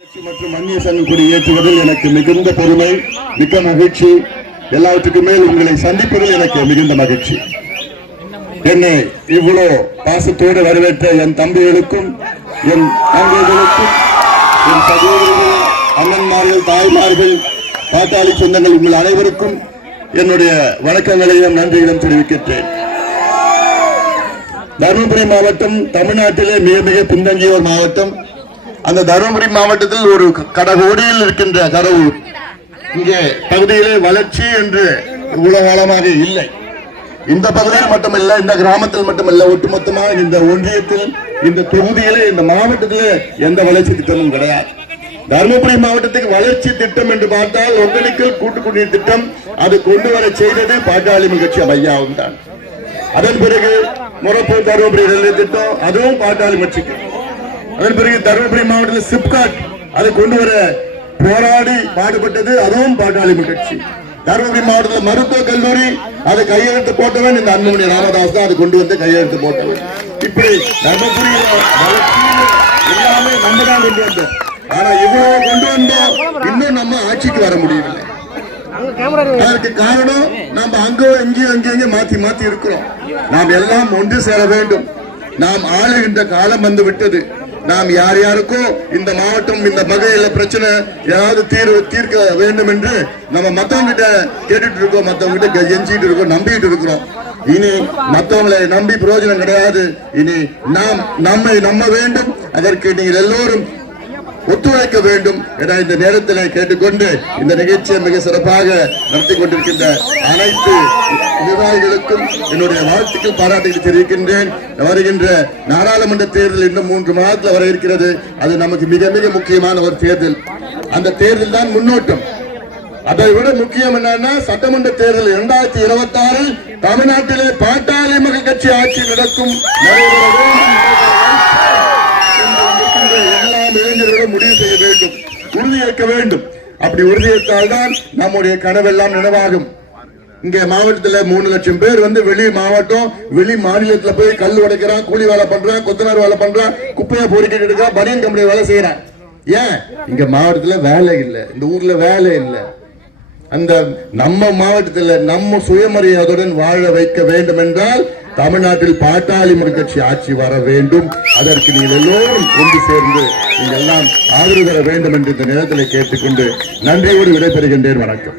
மற்றும் அந்நிய சங்க கொடி ஏற்றுவதில் எனக்கு மிகுந்த பெருமை, மிக்க மகிழ்ச்சி. எல்லாவற்றுக்கும் மேல் உங்களை சந்திப்பதில் எனக்கு மிகுந்த மகிழ்ச்சி. என்னை இவ்வளவு பாசத்தோடு வரவேற்ற என் தம்பிகளுக்கும் என் தங்கைகளுக்கும் என் சகோதரர்கள், அண்ணன்மார்கள், தாய்மார்கள், பாட்டாளி சொந்தங்கள் உங்கள் அனைவருக்கும் என்னுடைய வணக்கங்களையும் நன்றிகளும் தெரிவிக்கின்றேன். தருமபுரி மாவட்டம் தமிழ்நாட்டிலே மிக மிக பின்தங்கிய ஒரு மாவட்டம். அந்த தருமபுரி மாவட்டத்தில் ஒரு கடகோடியில் இருக்கின்ற கடவுர் இங்கே பகுதியிலே வளர்ச்சி என்று உலகளமாக இல்லை. இந்த பகுதியில் மட்டுமல்ல, இந்த கிராமத்தில் மட்டுமல்ல, ஒட்டுமொத்தமாக இந்த ஒன்றியத்தில், இந்த தொகுதியிலே, இந்த மாவட்டத்திலே எந்த வளர்ச்சி திட்டமும் கிடையாது. தருமபுரி மாவட்டத்துக்கு வளர்ச்சி திட்டம் என்று பார்த்தால் ஒகேனக்கல் கூட்டுக்குடிநீர் திட்டம், அது கொண்டு வர செய்தது பாட்டாளி கட்சி ஐயாவும் தான். அதன் பிறகு மொரப்பூர் தருமபுரி ரயில்வே திட்டம், அதுவும் பாட்டாளி கட்சிக்கு. அதன் பிறகு தருமபுரி மாவட்டத்தில் சிப்காட், அதை கொண்டு வர போராடி பாடுபட்டது, அதுவும் பாட்டாளி கட்சி. தருமபுரி மாவட்டத்தில் மருத்துவக் கல்லூரி, அதை கையெழுத்து போட்டவன் இந்த அன்புமணி ராமதாஸ் தான். அதை கொண்டு வந்து கையெழுத்து போட்டவன். இப்படி தருமபுரியில் எல்லாமே நம்ம தான் கொண்டு வந்தோம். ஆனா இவ்வளவு கொண்டு வந்தோம், இன்னும் நம்ம ஆட்சிக்கு வர முடியவில்லை. அதற்கு காரணம் நாம் அங்கோ இங்கேயும் மாத்தி மாத்தி இருக்கிறோம். நாம் எல்லாம் ஒன்று சேர வேண்டும். நாம் ஆளுகின்ற காலம் வந்து விட்டது. நாம் யார் யாருக்கோ இந்த மாவட்டம், இந்த வகையில பிரச்சனை ஏதாவது தீர்க்க வேண்டும் என்று நம்ம மத்தவங்க கிட்ட கேட்டுட்டு இருக்கோம், மத்தவங்க கிட்ட எஞ்சிட்டு இருக்கோம், நம்பிட்டு இருக்கிறோம். இனி மத்தவங்களை நம்பி பிரயோஜனம் கிடையாது. இனி நாம் நம்மை நம்ப வேண்டும். அதற்கு நீங்கள் எல்லோரும் ஒத்துழைக்க வேண்டும் என இந்த நேரத்தில் கேட்டுக்கொண்டு இந்த நிகழ்ச்சியை மிக சிறப்பாக நடத்தி கொண்டிருக்கின்ற அனைத்து நிர்வாகிகளுக்கும் என்னுடைய வாழ்த்துக்கள், பாராட்டுகள் தெரிவிக்கின்றேன். வருகின்ற நாடாளுமன்ற தேர்தல் இன்னும் 3 மாதத்தில் வர இருக்கிறது. அது நமக்கு மிக மிக முக்கியமான ஒரு தேர்தல். அந்த தேர்தல் தான் முன்னோட்டம். அதை விட முக்கியம் என்னன்னா, சட்டமன்ற தேர்தல் 2026 தமிழ்நாட்டிலே பாட்டாளி மக்கள் கட்சி ஆட்சி நடக்கும், முடிவு செய்ய வேண்டும், உறுதியேற்க வேண்டும். அப்படி உறுதியேற்றால் தான் நம்முடைய கனவெல்லாம் நினைவாகும். இங்க மாவட்டத்தில் 3 லட்சம் பேர் வெளி மாவட்டம், வெளி மாநிலத்துல போய் கல் உடைக்கிறான், கூலி வேலை பண்றான், கொத்தனார் வேலை பண்றான், குப்பையை பொறுக்கிட்டு இருக்கா, பனியன் கம்பெனி வேலை செய்யறான். ஏன் இங்க மாவட்டத்துல வேலை இல்லை, இந்த ஊர்ல வேலை இல்லை. அந்த நம்ம மாவட்டத்தில் நம்ம சுயமரியாதையுடன் வாழ வைக்க வேண்டும் என்றால் தமிழ்நாட்டில் பாட்டாளி மக்கள் கட்சி ஆட்சி வர வேண்டும். அதற்கு நீங்கள் எல்லோரும் ஒன்று சேர்ந்து நீங்கள் எல்லாம் ஆதரவு தர வேண்டும் என்று இந்த நேரத்தில் கேட்டுக்கொண்டு நன்றியோடு விடைபெறுகின்றேன். வணக்கம்.